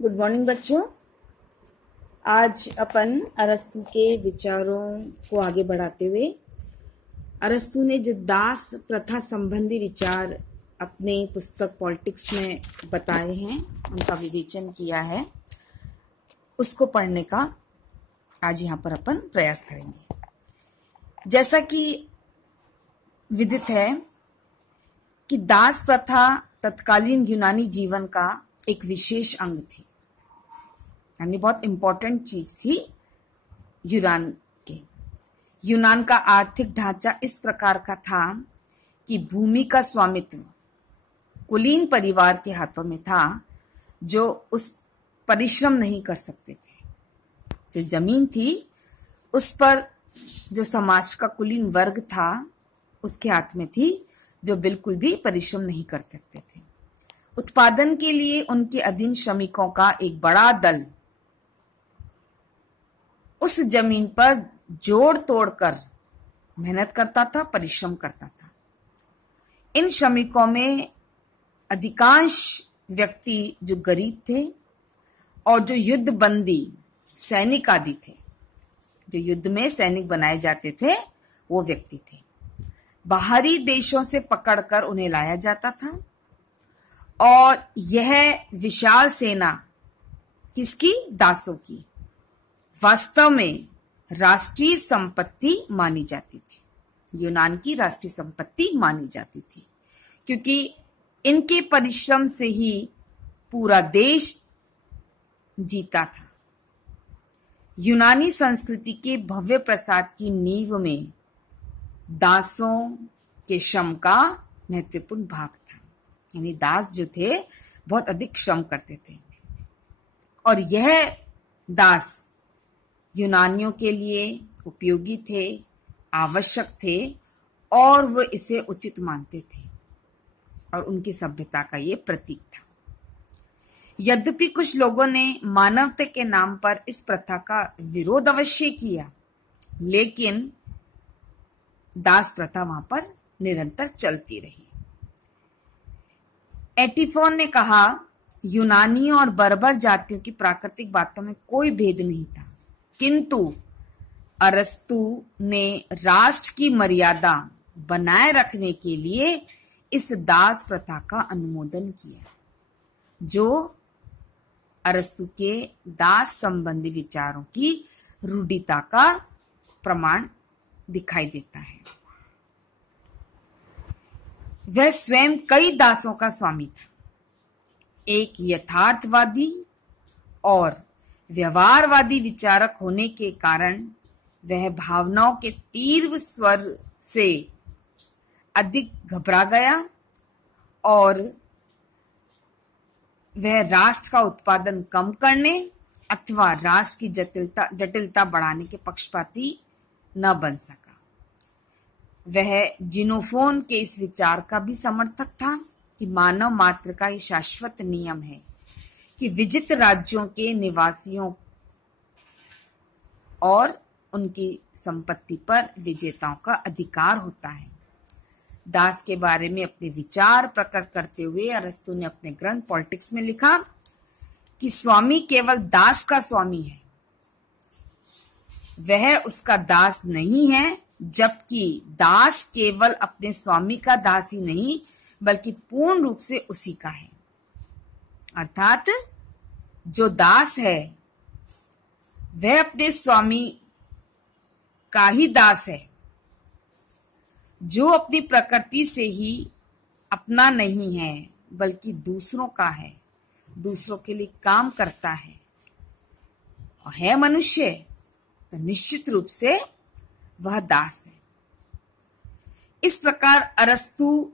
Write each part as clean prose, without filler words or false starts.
Good morning बच्चों। आज अपन अरस्तु के विचारों को आगे बढ़ाते हुए अरस्तु ने जो दास प्रथा संबंधी विचार अपने पुस्तक पॉलिटिक्स में बताए हैं, उनका विवेचन किया है, उसको पढ़ने का आज यहाँ पर अपन प्रयास करेंगे। जैसा कि विदित है कि दास प्रथा तत्कालीन यूनानी जीवन का एक विशेष अंग थी, यानी बहुत इंपॉर्टेंट चीज थी यूनान के। यूनान का आर्थिक ढांचा इस प्रकार का था कि भूमि का स्वामित्व कुलीन परिवार के हाथों में था, जो उस परिश्रम नहीं कर सकते थे। जो जमीन थी उस पर जो समाज का कुलीन वर्ग था उसके हाथ में थी, जो बिल्कुल भी परिश्रम नहीं कर सकते थे। उत्पादन के लिए उनके अधीन श्रमिकों का एक बड़ा दल उस जमीन पर जोड़ तोड़ कर मेहनत करता था, परिश्रम करता था। इन श्रमिकों में अधिकांश व्यक्ति जो गरीब थे और जो युद्ध बंदी सैनिक आदि थे, जो युद्ध में सैनिक बनाए जाते थे, वो व्यक्ति थे। बाहरी देशों से पकड़कर उन्हें लाया जाता था और यह विशाल सेना किसकी? दासों की वास्तव में राष्ट्रीय संपत्ति मानी जाती थी। यूनान की राष्ट्रीय संपत्ति मानी जाती थी, क्योंकि इनके परिश्रम से ही पूरा देश जीता था। यूनानी संस्कृति के भव्य प्रसाद की नींव में दासों के श्रम का महत्वपूर्ण भाग था। यानी दास जो थे बहुत अधिक श्रम करते थे और यह दास यूनानियों के लिए उपयोगी थे, आवश्यक थे और वो इसे उचित मानते थे और उनकी सभ्यता का ये प्रतीक था। यद्यपि कुछ लोगों ने मानवता के नाम पर इस प्रथा का विरोध अवश्य किया, लेकिन दास प्रथा वहां पर निरंतर चलती रही। एटिफोन ने कहा, यूनानियों और बर्बर जातियों की प्राकृतिक बातों में कोई भेद नहीं था, किंतु अरस्तु ने राष्ट्र की मर्यादा बनाए रखने के लिए इस दास प्रथा का अनुमोदन किया, जो अरस्तु के दास संबंधी विचारों की रूढ़िता का प्रमाण दिखाई देता है। वह स्वयं कई दासों का स्वामी था। एक यथार्थवादी और व्यवहारवादी विचारक होने के कारण वह भावनाओं के तीव्र स्वर से अधिक घबरा गया और वह राष्ट्र का उत्पादन कम करने अथवा राष्ट्र की जटिलता बढ़ाने के पक्षपाती न बन सका। वह जिनोफोन के इस विचार का भी समर्थक था कि मानव मात्र का ये शाश्वत नियम है कि विजित राज्यों के निवासियों और उनकी संपत्ति पर विजेताओं का अधिकार होता है। दास के बारे में अपने विचार प्रकट करते हुए अरस्तु ने अपने ग्रंथ पॉलिटिक्स में लिखा कि स्वामी केवल दास का स्वामी है, वह उसका दास नहीं है, जबकि दास केवल अपने स्वामी का दास ही नहीं बल्कि पूर्ण रूप से उसी का है। अर्थात जो दास है वह अपने स्वामी का ही दास है, जो अपनी प्रकृति से ही अपना नहीं है बल्कि दूसरों का है, दूसरों के लिए काम करता है और है मनुष्य, तो निश्चित रूप से वह दास है। इस प्रकार अरस्तु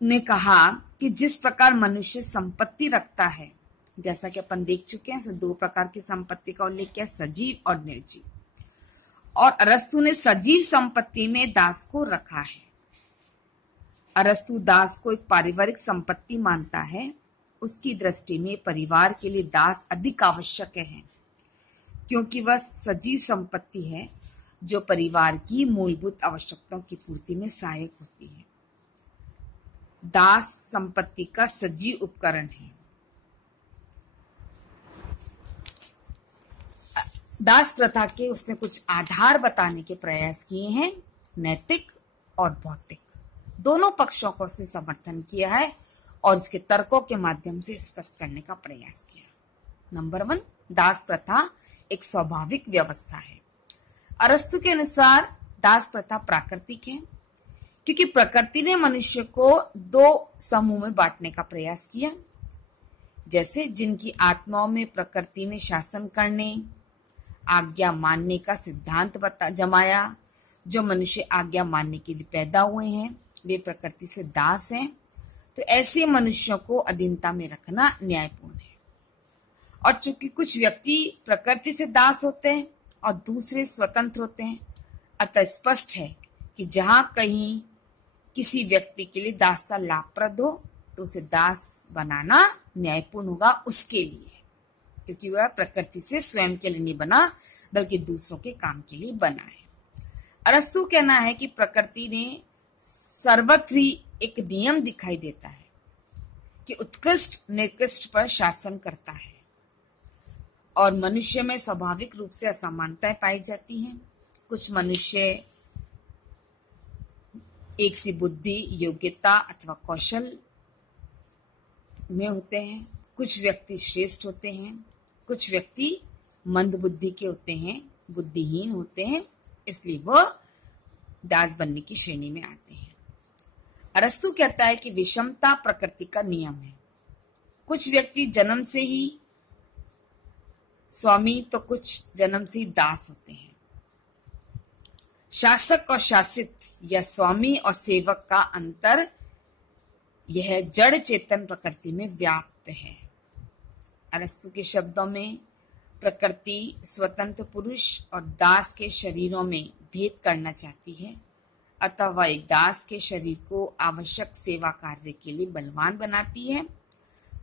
ने कहा कि जिस प्रकार मनुष्य संपत्ति रखता है, जैसा कि अपन देख चुके हैं, दो प्रकार की संपत्ति का उल्लेख किया, सजीव और निर्जीव, और अरस्तु ने सजीव संपत्ति में दास को रखा है। अरस्तु दास को एक पारिवारिक संपत्ति मानता है। उसकी दृष्टि में परिवार के लिए दास अधिक आवश्यक है, क्योंकि वह सजीव संपत्ति है जो परिवार की मूलभूत आवश्यकताओं की पूर्ति में सहायक होती है। दास संपत्ति का सजीव उपकरण है। दास प्रथा के उसने कुछ आधार बताने के प्रयास किए हैं, नैतिक और भौतिक दोनों पक्षों को उसने समर्थन किया है और इसके तर्कों के माध्यम से स्पष्ट करने का प्रयास किया। नंबर 1, दास प्रथा एक स्वाभाविक व्यवस्था है। अरस्तु के अनुसार दास प्रथा प्राकृतिक है क्योंकि प्रकृति ने मनुष्य को 2 समूह में बांटने का प्रयास किया। जैसे जिनकी आत्माओं में प्रकृति ने शासन करने, आज्ञा मानने का सिद्धांत जमाया, जो मनुष्य आज्ञा मानने के लिए पैदा हुए हैं वे प्रकृति से दास हैं, तो ऐसे मनुष्यों को अधीनता में रखना न्यायपूर्ण है। और चूंकि कुछ व्यक्ति प्रकृति से दास होते हैं और दूसरे स्वतंत्र होते हैं, अतः स्पष्ट है कि जहां कहीं किसी व्यक्ति के लिए दासता लाभप्रद हो तो उसे दास बनाना न्यायपूर्ण होगा उसके लिए, क्योंकि वह प्रकृति से स्वयं के लिए नहीं बना बल्कि दूसरों के काम के लिए बना है। अरस्तु कहना है कि प्रकृति ने सर्वत्र एक नियम दिखाई देता है कि उत्कृष्ट निकृष्ट पर शासन करता है और मनुष्य में स्वाभाविक रूप से असमानताएं पाई जाती हैं। कुछ मनुष्य एक सी बुद्धि, योग्यता अथवा कौशल में होते हैं, कुछ व्यक्ति श्रेष्ठ होते हैं, कुछ व्यक्ति मंद बुद्धि के होते हैं, बुद्धिहीन होते हैं, इसलिए वह दास बनने की श्रेणी में आते हैं। अरस्तु कहता है कि विषमता प्रकृति का नियम है। कुछ व्यक्ति जन्म से ही स्वामी तो कुछ जन्म से ही दास होते हैं। शासक और शासित या स्वामी और सेवक का अंतर यह जड़ चेतन प्रकृति में व्याप्त है। अरस्तु के शब्दों में प्रकृति स्वतंत्र पुरुष और दास के शरीरों में भेद करना चाहती है, अतः वह एक दास के शरीर को आवश्यक सेवा कार्य के लिए बलवान बनाती है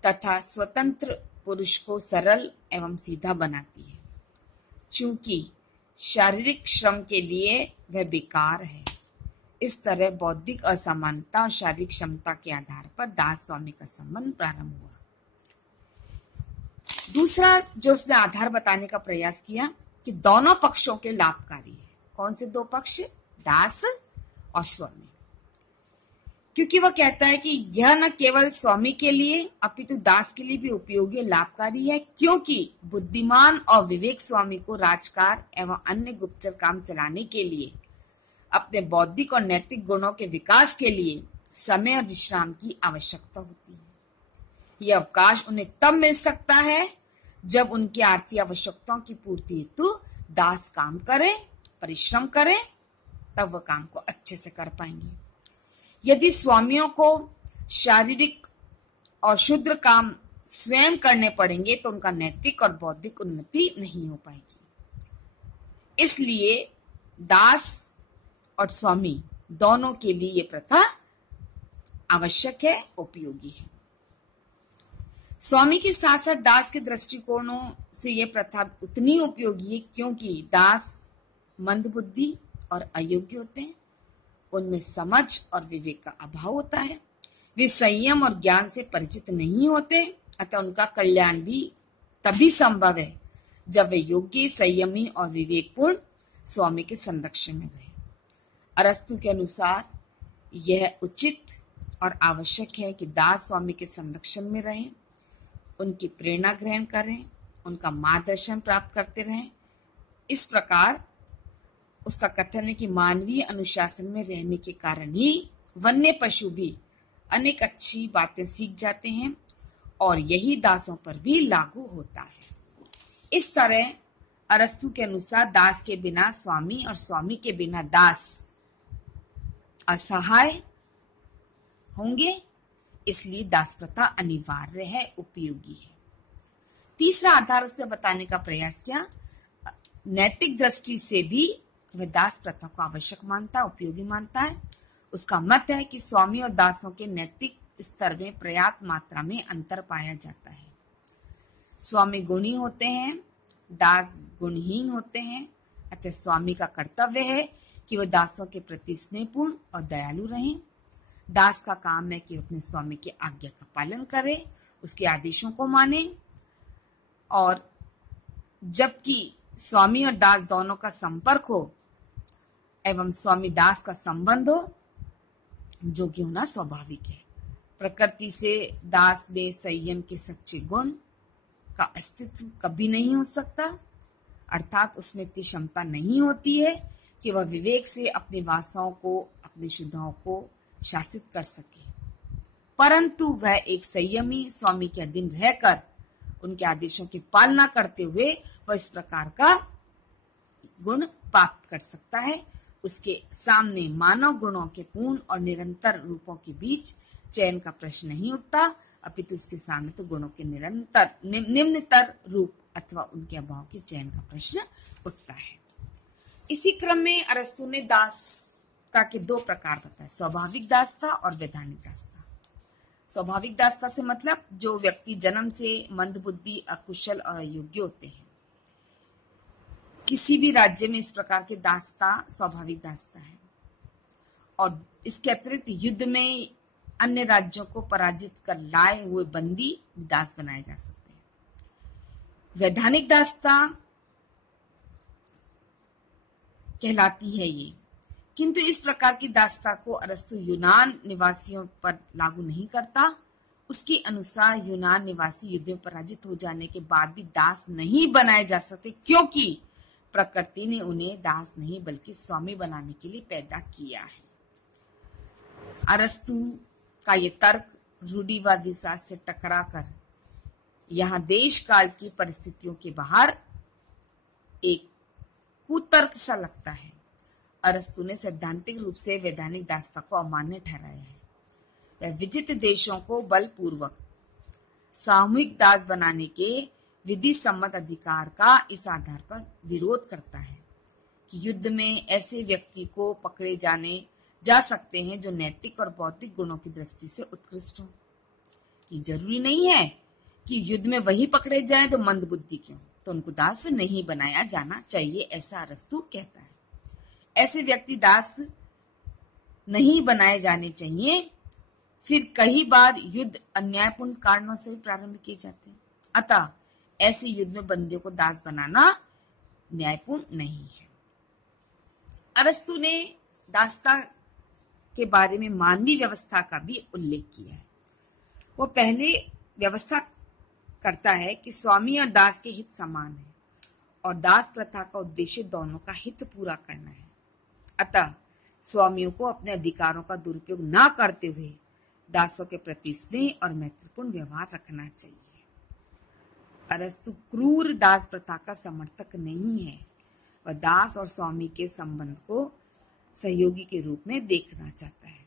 तथा स्वतंत्र पुरुष को सरल एवं सीधा बनाती है। चूंकि शारीरिक श्रम के लिए वह बेकार है, इस तरह बौद्धिक असमानता और शारीरिक क्षमता के आधार पर दास स्वामी का संबंध प्रारंभ हुआ। दूसरा जो उसने आधार बताने का प्रयास किया कि दोनों पक्षों के लाभकारी है। कौन से 2 पक्ष? दास और स्वामी। क्योंकि वह कहता है कि यह न केवल स्वामी के लिए अपितु दास के लिए भी उपयोगी और लाभकारी है, क्योंकि बुद्धिमान और विवेक स्वामी को राजकार एवं अन्य गुप्तचर काम चलाने के लिए अपने बौद्धिक और नैतिक गुणों के विकास के लिए समय और विश्राम की आवश्यकता होती है। यह अवकाश उन्हें तब मिल सकता है जब उनकी आर्थिक आवश्यकताओं की पूर्ति हेतु दास काम करें, परिश्रम करें, तब वह काम को अच्छे से कर पाएंगे। यदि स्वामियों को शारीरिक और शुद्र काम स्वयं करने पड़ेंगे तो उनका नैतिक और बौद्धिक उन्नति नहीं हो पाएगी। इसलिए दास और स्वामी दोनों के लिए यह प्रथा आवश्यक है, उपयोगी है। स्वामी के साथ साथ दास के दृष्टिकोणों से यह प्रथा उतनी उपयोगी है क्योंकि दास मंदबुद्धि और अयोग्य होते हैं, उनमें समझ और विवेक का अभाव होता है, वे संयम और ज्ञान से परिचित नहीं होते, अतः उनका कल्याण भी तभी संभव है जब वे योग्य, संयमी और विवेकपूर्ण स्वामी के संरक्षण में रहे। अरस्तु के अनुसार यह उचित और आवश्यक है कि दास स्वामी के संरक्षण में रहें, उनकी प्रेरणा ग्रहण करें, उनका मार्गदर्शन प्राप्त करते रहें। इस प्रकार उसका कथन है कि मानवीय अनुशासन में रहने के कारण ही वन्य पशु भी अनेक अच्छी बातें सीख जाते हैं और यही दासों पर भी लागू होता है। इस तरह अरस्तु के अनुसार दास के बिना स्वामी और स्वामी के बिना दास असहाय होंगे, इसलिए दास प्रथा अनिवार्य है, उपयोगी है। तीसरा आधार उससे बताने का प्रयास किया, नैतिक दृष्टि से भी वह दास प्रथा को आवश्यक मानता है, उपयोगी मानता है। उसका मत है कि स्वामी और दासों के नैतिक स्तर में पर्याप्त मात्रा में अंतर पाया जाता है। स्वामी गुणी होते हैं, दास गुणहीन होते हैं, अतः स्वामी का कर्तव्य है कि वह दासों के प्रति स्नेहपूर्ण और दयालु रहें। दास का काम है कि अपने स्वामी की आज्ञा का पालन करे, उसके आदेशों को माने, और जबकि स्वामी और दास दोनों का संपर्क हो एवं स्वामी दास का संबंध हो, जो कि होना स्वाभाविक है। प्रकृति से दास में संयम के सच्चे गुण का अस्तित्व कभी नहीं हो सकता, अर्थात उसमें इतनी क्षमता नहीं होती है कि वह विवेक से अपनी वासनाओं को, अपनी शुद्धाओं को शासित कर सके, परंतु वह एक संयमी स्वामी के अधीन रहकर उनके आदेशों की पालना करते हुए वह इस प्रकार का गुण प्राप्त कर सकता है। उसके सामने मानव गुणों के पूर्ण और निरंतर रूपों के बीच चयन का प्रश्न नहीं उठता, अपितु उसके सामने तो गुणों के निरंतर निम्नतर रूप अथवा उनके अभाव के चयन का प्रश्न उठता है। इसी क्रम में अरस्तु ने दासता के दो प्रकार बताए, स्वाभाविक दासता और वैधानिक दासता। स्वाभाविक दासता से मतलब जो व्यक्ति जन्म से मंदबुद्धि, अकुशल और अयोग्य होते हैं। किसी भी राज्य में इस प्रकार के दासता स्वाभाविक दासता है, और इसके अतिरिक्त युद्ध में अन्य राज्यों को पराजित कर लाए हुए बंदी दास बनाए जा सकते हैं। वैधानिक दासता कहलाती है ये, किंतु इस प्रकार की दासता को अरस्तु यूनान निवासियों पर लागू नहीं करता। उसके अनुसार यूनान निवासी युद्ध में पराजित हो जाने के बाद भी दास नहीं बनाए जा सकते, क्योंकि प्रकृति ने उन्हें दास नहीं बल्कि स्वामी बनाने के लिए पैदा किया है। अरस्तु का ये तर्क रूढ़िवादी शास्त्र से टकराकर यहाँ देश काल की परिस्थितियों के बाहर एक कुतर्क सा लगता है। अरस्तु ने सैद्धांतिक रूप से वैधानिक दासता को अमान्य ठहराया है। वह विजित देशों को बलपूर्वक सामूहिक दास बनाने के विधि सम्मत अधिकार का इस आधार पर विरोध करता है कि युद्ध में ऐसे व्यक्ति को पकड़े जाने जा सकते हैं जो नैतिक और बौद्धिक गुणों की दृष्टि से उत्कृष्ट हो। कि जरूरी नहीं है कि युद्ध में वही पकड़े जाए तो मंदबुद्धि क्यों, तो उनको दास नहीं बनाया जाना चाहिए, ऐसा अरस्तु कहता है। ऐसे व्यक्ति दास नहीं बनाए जाने चाहिए। फिर कई बार युद्ध अन्यायपूर्ण कारणों से प्रारंभ किए जाते हैं, अतः ऐसे युद्ध में बंदियों को दास बनाना न्यायपूर्ण नहीं है। अरस्तु ने दासता के बारे में मानवीय व्यवस्था का भी उल्लेख किया है। वो पहले व्यवस्था करता है कि स्वामी और दास के हित समान है और दास प्रथा का उद्देश्य दोनों का हित पूरा करना है। अतः स्वामियों को अपने अधिकारों का दुरुपयोग न करते हुए दासों के प्रति स्नेह और मैत्रीपूर्ण व्यवहार रखना चाहिए। अरस्तु क्रूर दास प्रथा का समर्थक नहीं है। वह दास और स्वामी के संबंध को सहयोगी के रूप में देखना चाहता है।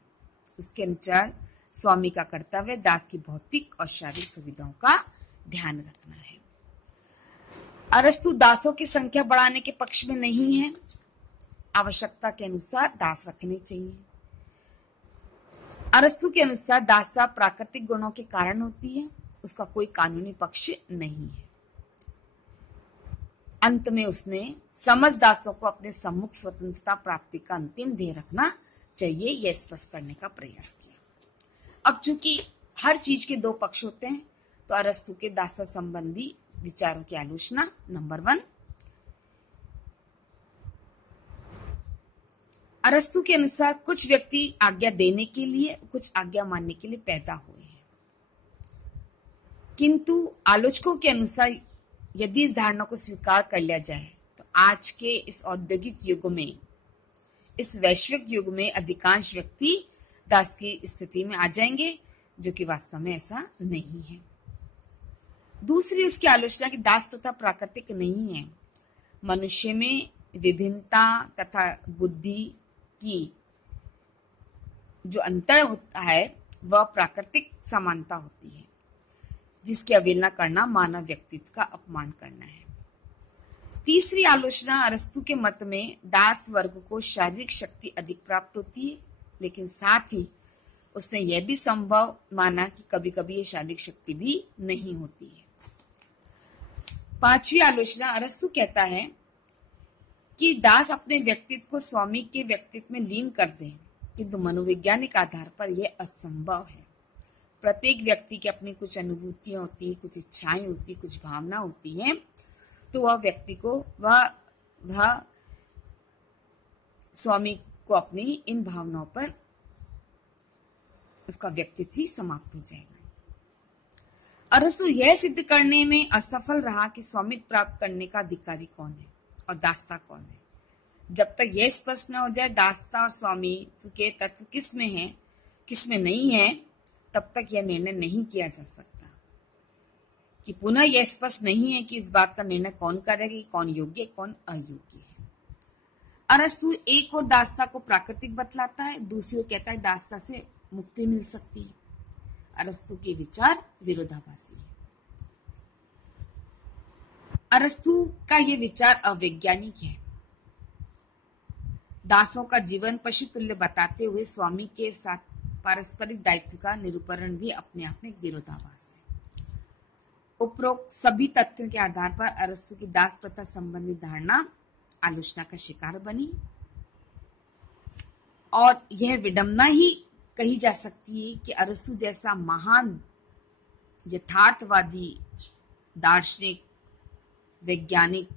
उसके अनुसार स्वामी का कर्तव्य दास की भौतिक और शारीरिक सुविधाओं का ध्यान रखना है। अरस्तु दासों की संख्या बढ़ाने के पक्ष में नहीं है। आवश्यकता के अनुसार दास रखने चाहिए। अरस्तु के अनुसार दासता प्राकृतिक गुणों के कारण होती है, उसका कोई कानूनी पक्ष नहीं है। अंत में उसने समझ दासों को अपने सम्मुख स्वतंत्रता प्राप्ति का अंतिम ध्येय रखना चाहिए, यह स्पष्ट करने का प्रयास किया। अब चूंकि हर चीज के दो पक्ष होते हैं, तो अरस्तु के दासता संबंधी विचारों की आलोचना। नंबर 1, अरस्तु के अनुसार कुछ व्यक्ति आज्ञा देने के लिए, कुछ आज्ञा मानने के लिए पैदा हुए हैं, किंतु आलोचकों के अनुसार यदि इस धारणा को स्वीकार कर लिया जाए तो आज के इस औद्योगिक युग में, इस वैश्विक युग में अधिकांश व्यक्ति दास की स्थिति में आ जाएंगे, जो कि वास्तव में ऐसा नहीं है। दूसरी उसकी आलोचना कि दास प्रथा प्राकृतिक नहीं है। मनुष्य में विभिन्नता तथा बुद्धि की जो अंतर होता है वह प्राकृतिक समानता होती है, जिसकी अवहेलना करना मानव व्यक्तित्व का अपमान करना है। तीसरी आलोचना, अरस्तु के मत में दास वर्ग को शारीरिक शक्ति अधिक प्राप्त होती है, लेकिन साथ ही उसने यह भी संभव माना कि कभी कभी ये शारीरिक शक्ति भी नहीं होती है। पांचवी आलोचना, अरस्तु कहता है कि दास अपने व्यक्तित्व को स्वामी के व्यक्तित्व में लीन कर दें, किंतु मनोवैज्ञानिक आधार पर यह असंभव है। प्रत्येक व्यक्ति की अपनी कुछ अनुभूतियां होती, कुछ इच्छाएं होती, कुछ भावना होती हैं, तो वह व्यक्ति को वह स्वामी को अपनी इन भावनाओं पर उसका व्यक्तित्व ही समाप्त हो जाएगा। अरस्तु यह सिद्ध करने में असफल रहा कि स्वामित्व प्राप्त करने का अधिकारी कौन है और दासता कौन है। जब तक यह स्पष्ट न हो जाए दासता और स्वामित्व के तत्व किस में है किस में नहीं है, तब तक यह निर्णय नहीं किया जा सकता। कि पुनः यह स्पष्ट नहीं है कि इस बात का निर्णय कौन करेगा कि कौन योग्य कौन अयोग्य है। अरस्तु एक और दासता को प्राकृतिक बतलाता है, दूसरी ओर कहता है दासता से मुक्ति मिल सकती है। अरस्तु के विचार विरोधाभासी है। अरस्तु का यह विचार अवैज्ञानिक है। दासों का जीवन पशु तुल्य बताते हुए स्वामी के साथ पारस्परिक दायित्व का निरूपण भी अपने आप में एक विरोधाभास है। उपरोक्त सभी तथ्यों के आधार पर अरस्तु की दास प्रथा संबंधी धारणा आलोचना का शिकार बनी और यह विडंबना ही कही जा सकती है कि अरस्तु जैसा महान यथार्थवादी दार्शनिक वैज्ञानिक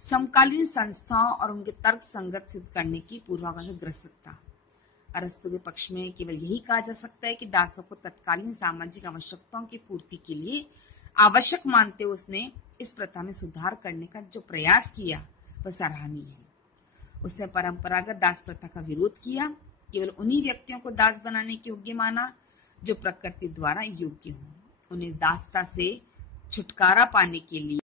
समकालीन संस्थाओं और उनके तर्क संगत सिद्ध करने की पूर्वाग्रह से ग्रसित था। अरस्तु के पक्ष में केवल यही कहा जा सकता है कि दासों को तत्कालीन सामाजिक आवश्यकताओं की पूर्ति के लिए आवश्यक मानते हुए उसने इस प्रथा में सुधार करने का जो प्रयास किया वह सराहनीय है। उसने परंपरागत दास प्रथा का विरोध किया, केवल उन्हीं व्यक्तियों को दास बनाने के योग्य माना जो प्रकृति द्वारा योग्य हों। उन्हें दासता से छुटकारा पाने के लिए